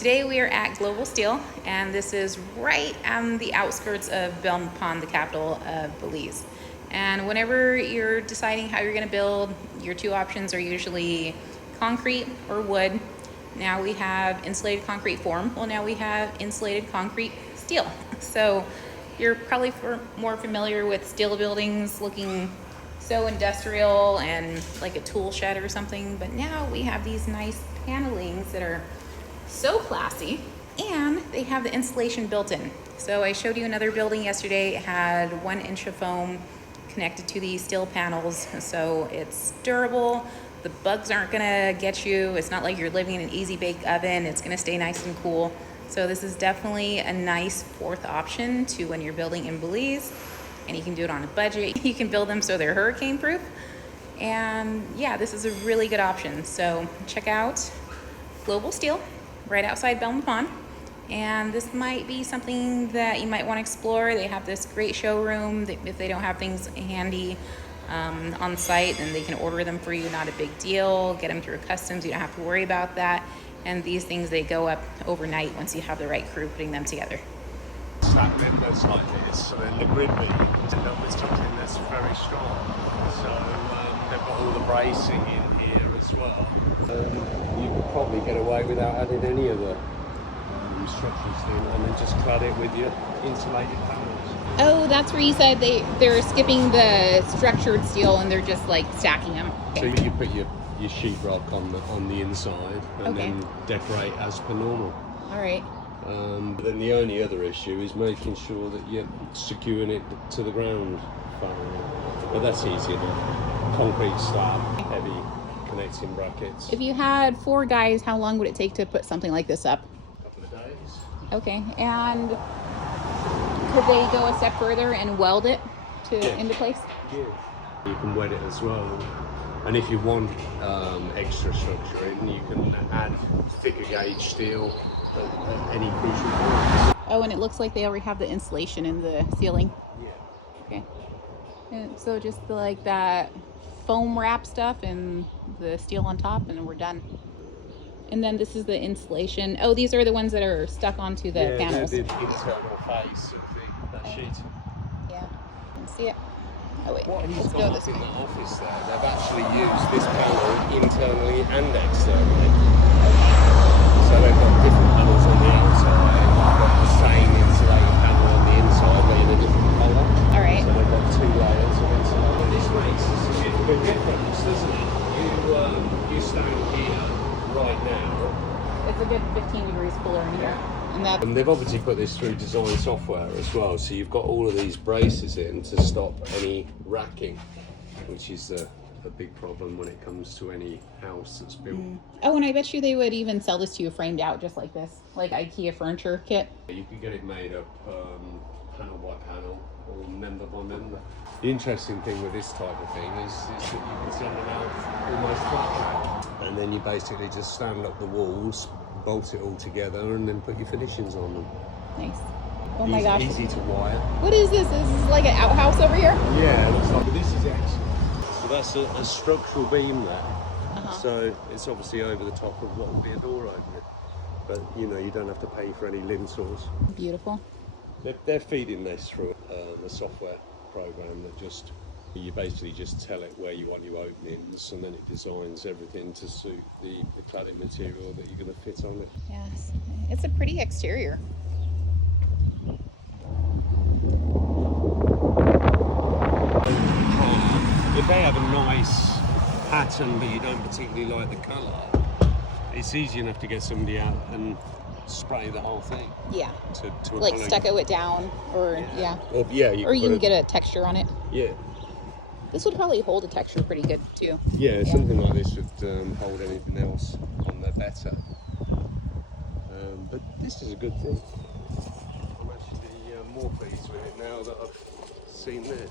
Today we are at Global Steel, and this is right on the outskirts of Belmont, the capital of Belize. And whenever you're deciding how you're going to build, your two options are usually concrete or wood. Now we have insulated concrete form. Well, now we have insulated concrete steel. So you're probably more familiar with steel buildings looking so industrial and like a tool shed or something. But now we have these nice panelings that are so classy, and they have the insulation built in. So I showed you another building yesterday. It had 1 inch of foam connected to these steel panels, so it's durable. The bugs aren't gonna get you. It's not like you're living in an easy bake oven. It's gonna stay nice and cool. So this is definitely a nice fourth option to when you're building in Belize, and you can do it on a budget. You can build them so they're hurricane proof. And yeah, this is a really good option. So check out Global Steel right outside Belmont, and this might be something that you might want to explore. They have this great showroom. If they don't have things handy on site, then they can order them for you. Not a big deal. Get them through customs. You don't have to worry about that. And these things, they go up overnight once you have the right crew putting them together. Stack windows like this, and then the grid beam end up with something that's very strong. So they've got all the bracing in here as well. You could probably get away without adding any of the structural steel, and then just clad it with your insulated panels. Oh, that's where you said they're skipping the structured steel and they're just like stacking them. So you put your sheetrock on the inside, and then decorate as per normal. All right. But then the only other issue is making sure that you're securing it to the ground. But that's easy enough. Concrete slab, heavy connecting brackets. If you had 4 guys, how long would it take to put something like this up? A couple of days. Okay, and could they go a step further and weld it into place? Yeah. You can wet it as well. And if you want extra structure in, you can add thicker gauge steel at any crucial points. Oh, and it looks like they already have the insulation in the ceiling. Yeah. Okay. And so just like that foam wrap stuff and the steel on top, and we're done. And then this is the insulation. Oh, these are the ones that are stuck onto the panels. Yeah, the internal face of that sheet. Yeah, you can see it. Oh wait, What he's let's go got this up in way. the office there, they've actually used this panel internally and externally. So they've got different panels on the outside, they've got the same insulated panel on the inside, but in a different colour. All right. So they've got 2 layers of insulation. This makes a significant difference, doesn't it? You stand here right now. It's a good 15 degrees cooler in here. And they've obviously put this through design software as well, so you've got all of these braces in to stop any racking, which is a big problem when it comes to any house that's built. Oh, and I bet you they would even sell this to you framed out just like this, like IKEA furniture kit. You can get it made up panel by panel or member by member. The interesting thing with this type of thing is that you can send them out almost flat, and then you basically just stand up the walls, bolt it all together, and then put your finishings on them. Nice. Oh my gosh. Easy to wire. What is this? Is this like an outhouse over here? Yeah, it looks like this is excellent. So that's a structural beam there. So it's obviously over the top of what would be a door opener. But you know, you don't have to pay for any lintels. Beautiful. They're feeding this through the software program that you basically just tell it where you want your openings, and then it designs everything to suit the cladding material that you're going to fit on it. Yes, it's a pretty exterior. If they have a nice pattern but you don't particularly like the colour, it's easy enough to get somebody out and spray the whole thing. Yeah. To like stucco it down, or you can get a texture on it. Yeah. This would probably hold a texture pretty good too. Yeah, something like this would hold anything else on there better. But this is a good thing. I'm actually more pleased with it now that I've seen this.